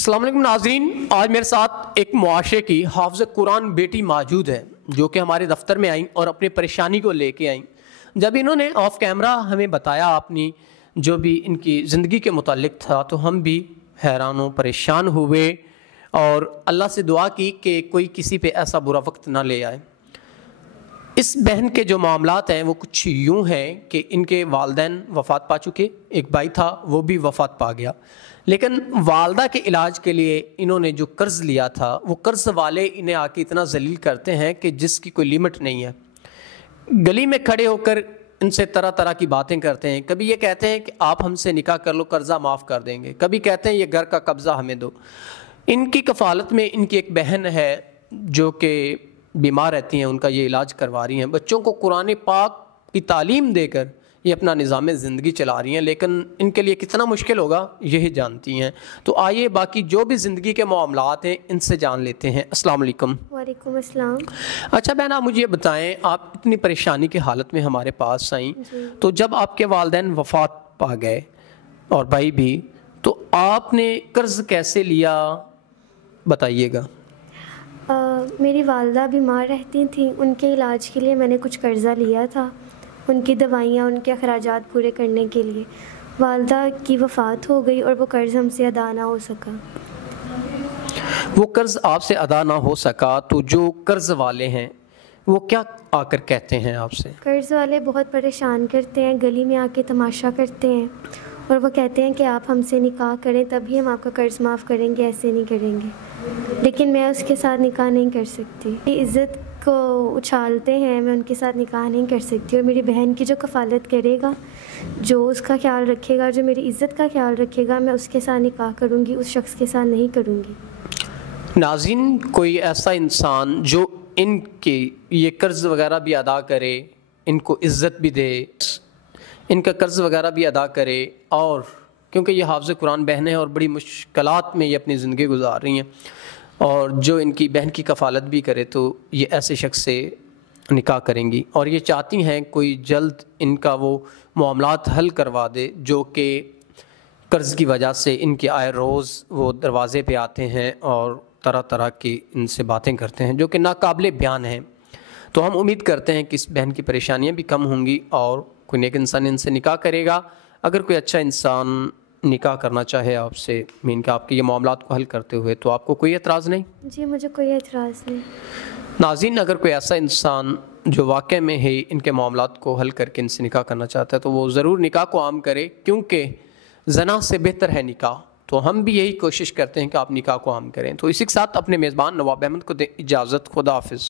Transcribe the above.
अस्सलाम वालेकुम नाज़रीन, आज मेरे साथ एक मुआशरे की हाफ़िज़ कुरान बेटी मौजूद है जो कि हमारे दफ्तर में आई और अपनी परेशानी को लेके आई। जब इन्होंने ऑफ कैमरा हमें बताया अपनी जो भी इनकी ज़िंदगी के मुतालिक था तो हम भी हैरान परेशान हुए और अल्लाह से दुआ की कि कोई किसी पे ऐसा बुरा वक्त ना ले आए। इस बहन के जो मामलात हैं वो कुछ यूँ हैं कि इनके वालिदैन वफ़ात पा चुके, एक भाई था वो भी वफ़ात पा गया, लेकिन वालदा के इलाज के लिए इन्होंने जो कर्ज़ लिया था वो कर्ज़ वाले इन्हें आके इतना ज़लील करते हैं कि जिसकी कोई लिमिट नहीं है। गली में खड़े होकर इनसे तरह तरह की बातें करते हैं। कभी ये कहते हैं कि आप हमसे निकाह कर लो, कर्ज़ा माफ़ कर देंगे। कभी कहते हैं ये घर का कब्ज़ा हमें दो। इनकी कफ़ालत में इनकी एक बहन है जो कि बीमार रहती हैं, उनका ये इलाज करवा रही हैं। बच्चों को कुरान पाक की तालीम देकर ये अपना निज़ाम ज़िंदगी चला रही हैं, लेकिन इनके लिए कितना मुश्किल होगा यही जानती हैं। तो आइए बाकी जो भी ज़िंदगी के मामलात हैं इनसे जान लेते हैं। अस्सलाम वालेकुम। वालेकुम अस्सलाम। अच्छा बहन, आप मुझे ये बताएं, आप इतनी परेशानी की हालत में हमारे पास आई तो जब आपके वालिदैन वफ़ात पा गए और भाई भी, तो आपने कर्ज़ कैसे लिया बताइएगा। मेरी वालदा बीमार रहती थी, उनके इलाज के लिए मैंने कुछ कर्ज़ा लिया था, उनकी दवाइयाँ, उनके अखराजात पूरे करने के लिए। वालदा की वफ़ात हो गई और वो कर्ज़ हमसे अदा ना हो सका। वो कर्ज़ आपसे अदा ना हो सका तो जो कर्ज़ वाले हैं वो क्या आकर कहते हैं आपसे? कर्ज़ वाले बहुत परेशान करते हैं, गली में आके तमाशा करते हैं और वो कहते हैं कि आप हमसे निकाह करें तभी हम आपका कर्ज़ माफ़ करेंगे, ऐसे नहीं करेंगे। लेकिन मैं उसके साथ निकाह नहीं कर सकती, इज़्ज़त को उछालते हैं, मैं उनके साथ निकाह नहीं कर सकती। और मेरी बहन की जो कफ़ालत करेगा, जो उसका ख्याल रखेगा, जो मेरी इज़्ज़त का ख्याल रखेगा, मैं उसके साथ निकाह करूँगी, उस शख्स के साथ नहीं करूँगी। नाज़रीन, कोई ऐसा इंसान जो इनके ये कर्ज़ वगैरह भी अदा करे, इनको इज़्ज़त भी दे, इनका कर्ज़ वगैरह भी अदा करे, और क्योंकि ये हाफ़िज़ कुरान बहन है और बड़ी मुश्किलात में ये अपनी ज़िंदगी गुजार रही हैं, और जो इनकी बहन की कफ़ालत भी करे तो ये ऐसे शख्स से निकाह करेंगी और ये चाहती हैं कोई जल्द इनका वो मामलात हल करवा दे जो कि कर्ज़ की वजह से इनके आए रोज़ वो दरवाज़े पे आते हैं और तरह तरह की इनसे बातें करते हैं जो कि नाकाबिले बयान हैं। तो हम उम्मीद करते हैं कि इस बहन की परेशानियाँ भी कम होंगी और कोई नेक इंसान इनसे निकाह करेगा। अगर कोई अच्छा इंसान निकाह करना चाहे आपसे, मीन के आपके ये मामलात को हल करते हुए, तो आपको कोई एतराज़ नहीं? जी, मुझे कोई एतराज़ नहीं। नाज़रीन, अगर कोई ऐसा इंसान जो वाक़ई में है इनके मामलात को हल करके इनसे निकाह करना चाहता है तो वो ज़रूर निकाह को आम करे, क्योंकि ज़ना से बेहतर है निकाह। तो हम भी यही कोशिश करते हैं कि आप निकाह को आम करें। तो इसी के साथ अपने मेज़बान नवाब अहमद को दें इजाज़त। खुदा हाफ़िज़।